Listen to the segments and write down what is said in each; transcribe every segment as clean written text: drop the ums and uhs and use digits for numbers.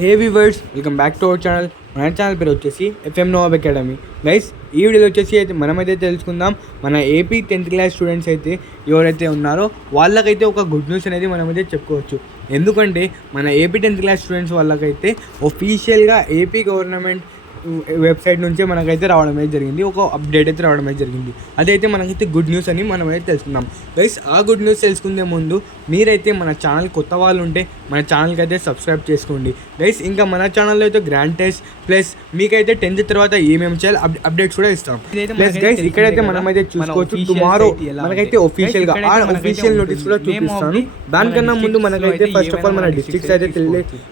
Hey viewers, welcome back to our channel. మన channel పేరు వచ్చేసి ఎఫ్ఎం నోవాబ్ అకాడమీ. గైస్, ఈ వీడియోలో వచ్చేసి అయితే మనమైతే తెలుసుకుందాం మన ఏపీ 10th క్లాస్ స్టూడెంట్స్ అయితే ఎవరైతే ఉన్నారో వాళ్ళకైతే ఒక గుడ్ న్యూస్ అనేది మనమైతే చెప్పుకోవచ్చు. ఎందుకంటే మన ఏపీ 10th క్లాస్ స్టూడెంట్స్ వాళ్ళకైతే ఒఫీషియల్గా ఏపీ గవర్నమెంట్ వెబ్సైట్ నుంచే మనకైతే రావడం అయితే జరిగింది, ఒక అప్డేట్ అయితే రావడం అయితే జరిగింది. అదైతే మనకైతే గుడ్ న్యూస్ అని మనం అయితే తెలుసుకుందాం. గైస్, ఆ గుడ్ న్యూస్ తెలుసుకునే ముందు మీరైతే మన ఛానల్ కొత్త వాళ్ళు ఉంటే మన ఛానల్కి అయితే సబ్స్క్రైబ్ చేసుకోండి. గైస్, ఇంకా మన ఛానల్లో అయితే గ్రాండ్ టెస్ట్ ప్లస్ మీకైతే 10th తర్వాత ఏమేమి చేయాలి అప్డేట్స్ కూడా ఇస్తాం. ప్లస్ గైస్, ఇక్కడైతే మనమైతే చూసుకోవచ్చు టుమారో మనకైతే ఒఫీషియల్గా ఆ ఒఫీషియల్ నోటీస్ కూడా చూపిస్తాను. దానికన్నా ముందు మనకైతే ఫస్ట్ ఆఫ్ ఆల్ మన డిస్ట్రిక్ట్స్ అయితే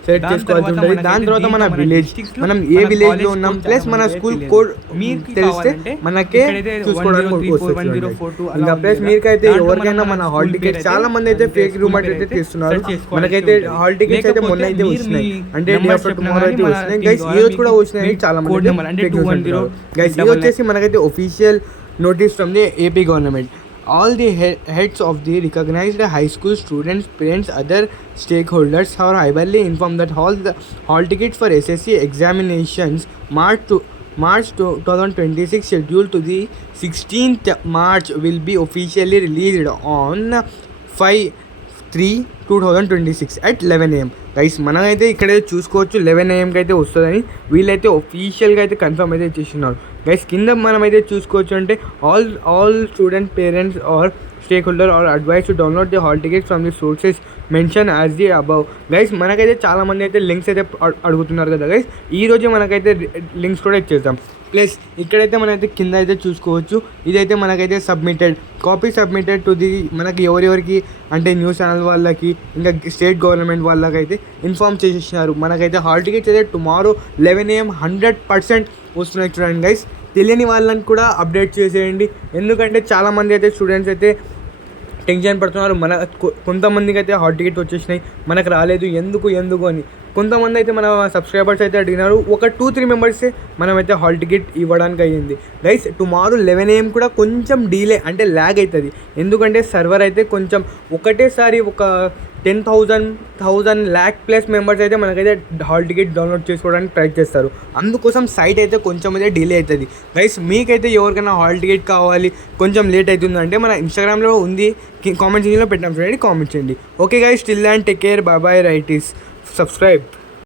సెలెక్ట్ చేసుకోవాల్సి ఉంటుంది. దాని తర్వాత మన విలేజ్, మనం ఏ విలేజ్ లో ఉన్నాం ప్లస్ మన స్కూల్ కోడ్ మీకు తెలిస్తే మనకే చూసుకోవడానికి ఇంకా ప్లస్ మీకైతే ఎవరికైనా మన హాల్ టికెట్స్ చాలా మంది అయితే ఫేక్ రూమర్ అయితే తీస్తున్నారు. మనకైతే హాల్ టికెట్స్ అయితే మొన్న అయితే వచ్చినాయి, అంటే డే ఆఫ్టర్ టుమారో అయితే వచ్చినాయి. గైస్, ఈ రోజు కూడా వచ్చినాయి చాలా మంది. గైస్, ఇది వచ్చేసి మనకైతే official notice from the AP government. All the heads of the recognized high school students, parents, other stakeholders are hereby informed that all the hall tickets for SSC examinations March 2026 scheduled to the 16th March will be officially released on 5/3/2026 at 11 AM. Guys, మనమైతే ఇక్కడైతే చూసుకోవచ్చు 11 AM అయితే వస్తుందని వీళ్ళైతే ఒఫీషియల్గా అయితే confirm అయితే చేస్తున్నారు. Guys, కింద మనమైతే చూసుకోవచ్చు అంటే all student parents or stakeholder are advise to download the hall tickets from the sources mention as the above. Guys, మనకైతే చాలామంది అయితే లింక్స్ అయితే అడుగుతున్నారు కదా గైస్, ఈరోజే మనకైతే లింక్స్ కూడా ఇచ్చేద్దాం. ప్లస్ ఇక్కడైతే మనైతే కింద అయితే చూసుకోవచ్చు, ఇదైతే మనకైతే కాపీ సబ్మిటెడ్ టు ది మనకి ఎవరెవరికి అంటే న్యూస్ ఛానల్ వాళ్ళకి ఇంకా స్టేట్ గవర్నమెంట్ వాళ్ళకైతే ఇన్ఫార్మ్ చేసేసినారు. మనకైతే హాల్ టికెట్స్ అయితే టుమారో 11 AM 100% వస్తున్నాయి. చూడండి గైస్, తెలియని వాళ్ళని కూడా అప్డేట్ చేసేయండి. ఎందుకంటే చాలామంది అయితే స్టూడెంట్స్ అయితే టెన్షన్ పడుతున్నారు. కొంతమందికి అయితే హాల్ టికెట్ వచ్చేసినాయి, మనకు రాలేదు ఎందుకు అని. కొంతమంది అయితే మన సబ్స్క్రైబర్స్ అయితే అడిగినారు, ఒక 2-3 మెంబర్సే మనమైతే హాల్ టికెట్ ఇవ్వడానికి అయ్యింది. గైస్, టుమారో 11 AM కూడా కొంచెం డీలే అంటే ల్యాగ్ అవుతుంది. ఎందుకంటే సర్వర్ అయితే కొంచెం ఒకటేసారి ఒక 10,000 lakh ప్లస్ మెంబర్స్ అయితే మనకైతే హాల్ టికెట్ డౌన్లోడ్ చేసుకోవడానికి ట్రై చేస్తారు. అందుకోసం సైట్ అయితే కొంచెం అయితే డిలే అవుతుంది. గైస్, మీకైతే ఎవరికైనా హాల్ టికెట్ కావాలి కొంచెం లేట్ అవుతుందంటే మన ఇన్స్టాగ్రామ్లో ఉంది, కామెంట్ సెక్షన్లో పెట్టాం, చూడండి, కామెంట్ చేయండి. Okay guys, still and take care, bye bye, right is subscribe.